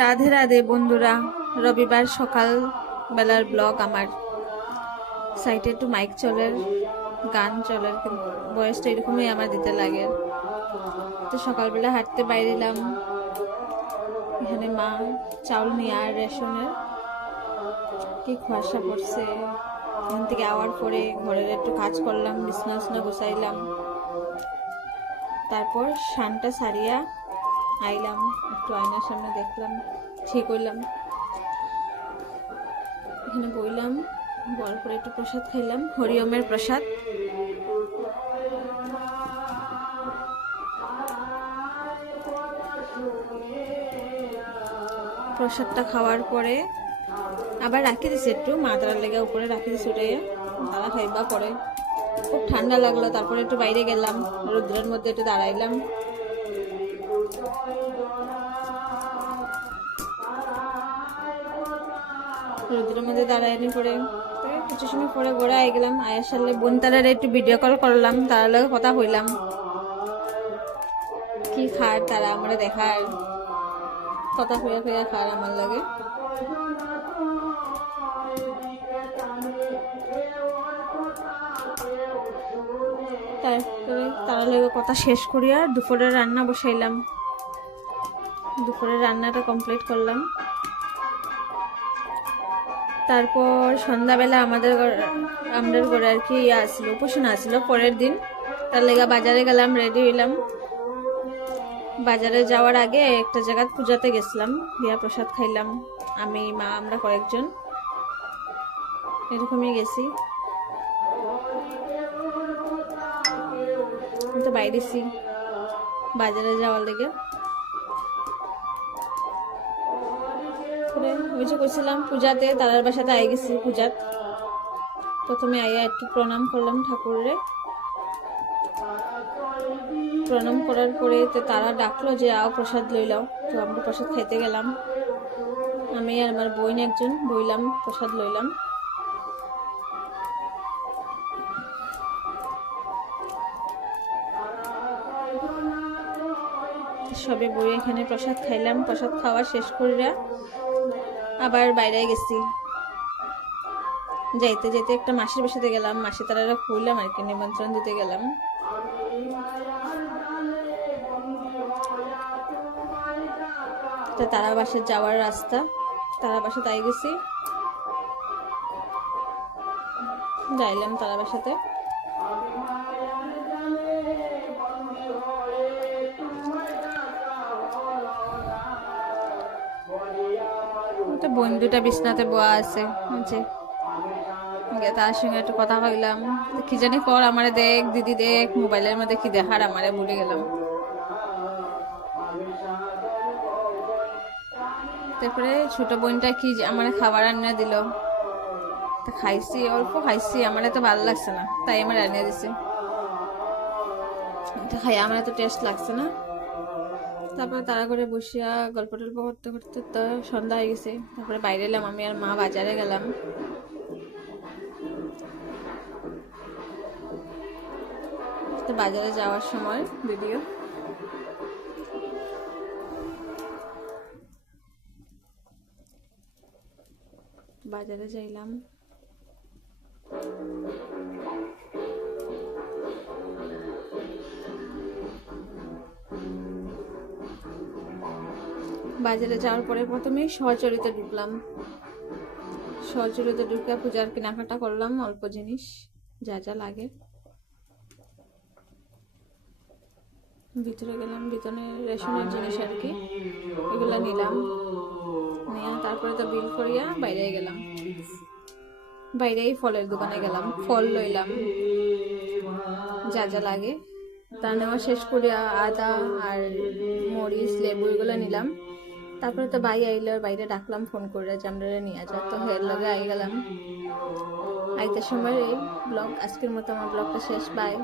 রাধে রাধে বন্ধুরা, রবিবার সকাল বেলার ব্লগ। আমার সাইটে একটু মাইক চলে, গান চলে, বয়সটা এরকমই আমার দিতে লাগে। তো সকালবেলা হাঁটতে বাইরেলাম। এখানে মা চাউল নিয়ে আর রেশনের কি কুয়াশা পড়ছে। এখান থেকে আওয়ার পরে ঘরের একটু কাজ করলাম, বিছনা উছনা গুছাইলাম। তারপর শানটা সারিয়া আইলাম, একটু আয়নার সামনে দেখলাম, ঠিক হইলাম। এখানে বইলাম, বলার পরে একটু প্রসাদ খাইলাম, হরিওমের প্রসাদ। প্রসাদটা খাওয়ার পরে আবার রাখি দিছে, একটু মা তারার লেগে উপরে রাখি দিছে, উঠাইয়া তারা খাইবা পরে। খুব ঠান্ডা লাগলো, তারপরে একটু বাইরে গেলাম, রৌদ্রের মধ্যে একটু দাঁড়াইলাম। রৌদ্রের মধ্যে দাঁড়াইনি পরে কিছু সময় পরে ঘোরা আই গেলাম। আয়ার সালে বোন তারার একটু ভিডিও কল করলাম, তার লগে কথা কইলাম, কি খার তারা আমরা দেখার কথা কইয়া কইয়া খার আমার লাগে। তারপরে তারা লগে কথা শেষ করিয়া দুপুরের রান্না বসাইলাম। দুপুরের রান্নাটা কমপ্লিট করলাম। তারপর সন্ধ্যাবেলা আমাদের ঘরে আর কি আসলো, উপাসনা আসলো পরের দিন। তার লেগে বাজারে গেলাম, রেডি হইলাম। বাজারে যাওয়ার আগে একটা জায়গায় পূজাতে গেছিলাম, গিয়া প্রসাদ খাইলাম। আমি, মা, আমরা কয়েকজন এরকমই গেছি। তো বাইরেছি বাজারে যাওয়ার লেগে। ওই যে করছিলাম পূজাতে তারার বাসাতে আই গেছি। পূজাত প্রথমে আইয়া একটু প্রণাম করলাম ঠাকুরে। প্রণাম করার পরে তো তারা ডাকলো যে আও প্রসাদ লইলাও। তো আমরা প্রসাদ খাইতে গেলাম। আমি আর আমার বোন একজন বইলাম, প্রসাদ লইলাম। সবে বই এখানে প্রসাদ খাইলাম। প্রসাদ খাওয়া শেষ করিয়া আবার বাইরে গেছি। যাইতে যেতে একটা মাসির বাসাতে গেলাম, মাসি তারা খুইলাম আর কি, নিমন্ত্রণ দিতে গেলাম। তারা বাসে যাওয়ার রাস্তা, তারা বাসা তাই গেছি, যাইলাম তারা বাসাতে। বোন দুটা বিছনাতে বয়া আছে, তার সঙ্গে একটু কথা কইলাম। কি জানি কর, আমারে দেখ দিদি দেখ, মোবাইলের মধ্যে কি দেখার আমারে ভুলে গেলাম। তারপরে ছোট বোনটা কি আমার খাবার রান্না দিল, খাইছি, অল্প খাইছি, আমার এত ভালো লাগছে না, তাই আমার রান্না দিছে। খাই আমার এত টেস্ট লাগছে না। তারপরে তারা করে বসিয়া গল্প টল্প করতে করতে তো সন্ধ্যা হয়ে গেছে। তারপরে বাইরে এলাম, আমি আর মা বাজারে গেলাম। বাজারে যাওয়ার সময় ভিডিও। বাজারে যাইলাম। বাজারে যাওয়ার পরে প্রথমেই সহচরিতে ঢুকলাম। সহচরিতে ঢুকে পূজার কেনাকাটা করলাম, অল্প জিনিস যা যা লাগে। ভিতরে গেলাম, ভিতরে রেশনের জিনিস আর কি, এগুলা নিলাম। নিয়ে তারপরে তো বিল করিয়া বাইরে গেলাম। বাইরেই ফলের দোকানে গেলাম, ফল লইলাম যা যা লাগে। তা নেওয়া শেষ করিয়া আদা আর মরিচ, লেবু এগুলো নিলাম। তারপরে তো ভাই আইলে, বাইরে ডাকলাম ফোন করে যে আমরা নিয়ে যা। তো হের লগে আই গেলাম। আইতে সময় এই ব্লগ, আজকের মতো আমার ব্লগটা শেষ। বাই।